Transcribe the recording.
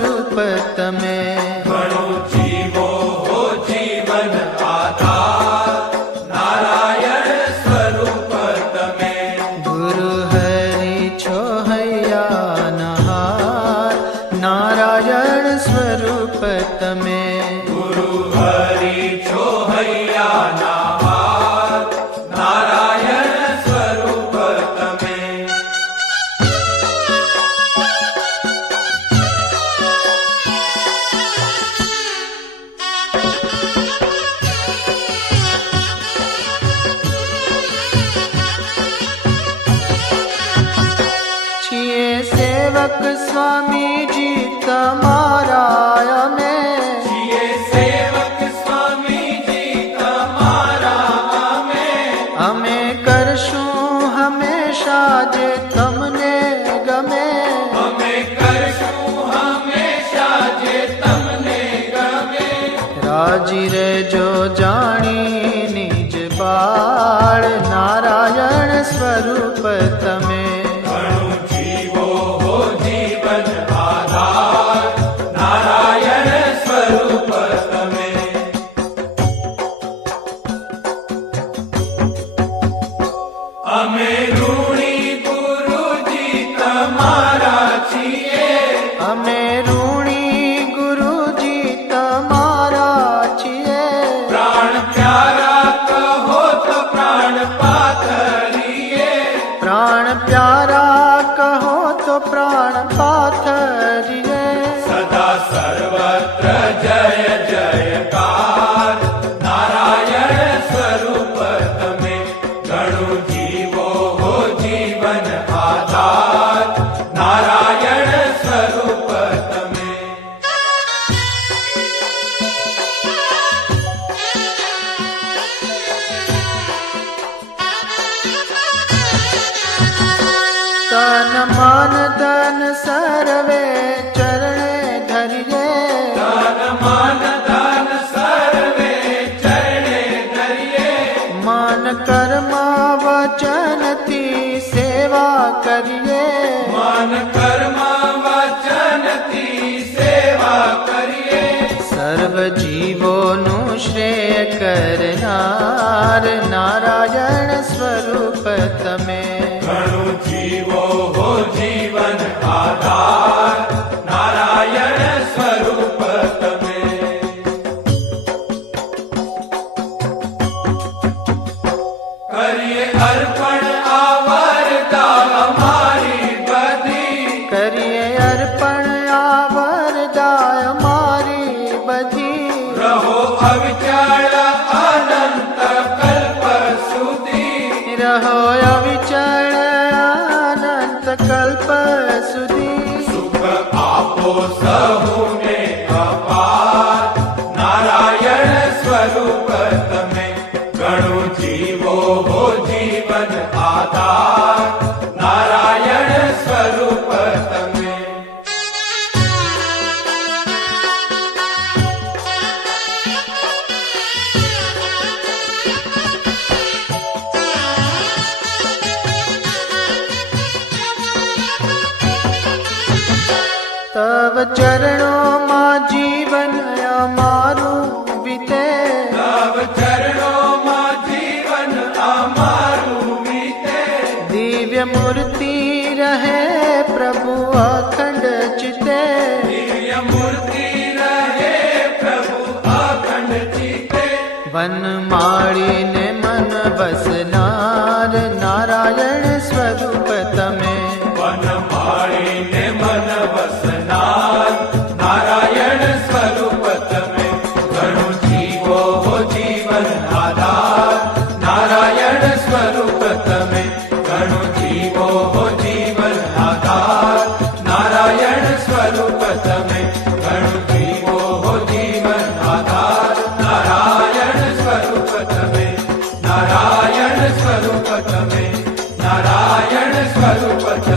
स्वरूप तमे। घणो जीवो हो जीवन आधार, नारायण स्वरूप तमे। गुरु हरि छो हैया नहार, नारायण स्वरूप तमे। गुरु हरि छो हैया नहार, नारायण स्वरूप तमे। छिए सेवक स्वामी जी तमारा अमे। छिए सेवक स्वामी जी तमारा अमे करशुं हमेशा जे तमने गमे। અમે કરશું હંમેશા જે તમને ગમે। राजी रेजो जानी निज बाळ, नारायण स्वरूप तमे। ઘણું જીવો હો જીવન આધાર, નારાયણ સ્વરૂપ તમે। અમે ઋણી ગુરુજી તમારા છીએ। अमे ऋणी गुरुजी तमारा छिए। પ્રાણ પ્યારા કહો તો પ્રાણ પાથરીએ। प्राण प्यारा कहो तो प्राण पाथरिए। સદા સર્વત્ર જય જયકાર, નારાયણ સ્વરૂપ તમે। ઘણું જીવો હો જીવન આધાર, નારાયણ સ્વરૂપ તમે। तन मन धन सर्वे चरणे धरिए। તન મન ધન સર્વે ચરણે ધરીએ। मन कर्म वचन ती सेवा करिए। મન કર્મ વચનથી સેવા કરીએ। सर्व जीवोनु श्रेय करनार, नारायण स्वरूप तमे। ઘણું જીવો હો જીવન આધાર, નારાયણ સ્વરૂપ તમે। કરીએ અર્પણ આ વરદા અમારી બધી। करिए अर्पण आवरदाय मारी बधी। રહો અવિચળ અનંત કલ્પ સુધી। रहो अविचल अनंत कल्प सुधी। સુખ આપો સહુને અપાર, નારાયણ સ્વરૂપ તમે। ઘણું જીવો હો જીવન આધાર, નારાયણ સ્વરૂપ તમે। तव चरणों मां जीवन अमारू बीते। તવ ચરણોમાં જીવન અમારું વીતે। दिव्य मूर्ति रहे प्रभु अखंड चिते। દિવ્ય મૂર્તિ રહે પ્રભુ અખંડ ચિત્તે। वन माड़ी ने मन बसनार, नारायण स्वरूप तमे। વનમાળીને મન વસનાર, નારાયણ સ્વરૂપ તમે। ઘણું જીવો હો જીવન આધાર, નારાયણ સ્વરૂપ તમે। ઘણું જીવો હો જીવન આધાર, નારાયણ સ્વરૂપ તમે। ઘણું જીવો હો જીવન આધાર, નારાયણ સ્વરૂપ તમે। નારાયણ સ્વરૂપ તમે, નારાયણ સ્વરૂપ તમે।